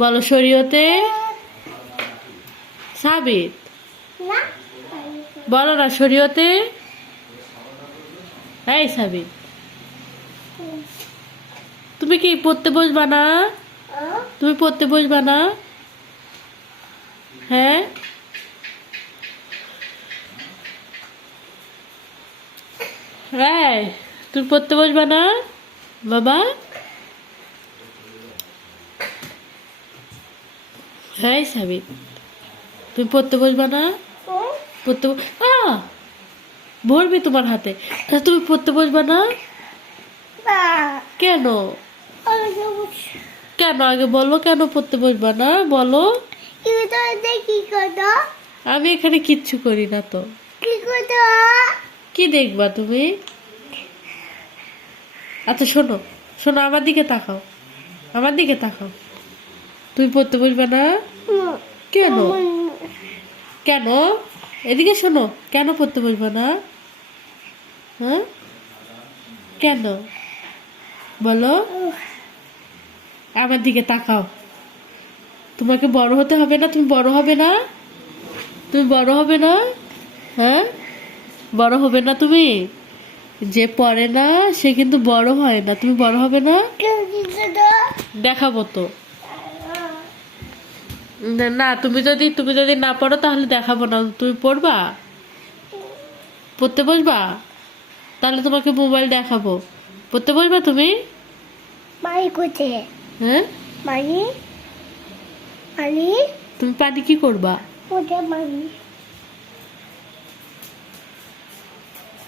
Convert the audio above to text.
বলো শরীয়তে সাবিত। বলো না শরীয়তে। এই সাবিত, তুমি কি পড়তে বসবা না? তুমি পড়তে বসবা না? হ্যাঁ, এই তুমি পড়তে বসবা না বাবা? হ্যাঁ সাবিত, তুমি পড়তে বসবা না? পড়তে ভরবে তোমার হাতে। তুমি পড়তে বসবা না কেন? কেন আগে বলো, কেন পড়তে বসবা না বলো? আমি এখানে কিচ্ছু করি না তো। কি দেখবা তুমি? আচ্ছা শোনো, শোনো আমার দিকে তাকাও, আমার দিকে তাকাও। তুমি পড়তে বসবা না কেন? কেন? এদিকে শোনো, কেন পড়তে বসবা না? হ্যাঁ কেন বলো? আমার দিকে তাকাও। তোমাকে বড় হতে হবে না? তুমি বড় হবে না? তুমি বড় হবে না? হ্যাঁ, বড় হবে না তুমি? যে পড়ে না সে কিন্তু বড় হয় না। তুমি বড় হবে না? দেখাবো তো। না, তুমি যদি না পড়ো তাহলে দেখাবো না। তুমি পড়বা? পড়তে বসবা? তাহলে তোমাকে মোবাইল দেখাবো। পড়তে বসবা তুমি? হ্যাঁ, তুমি পানি কি করবা?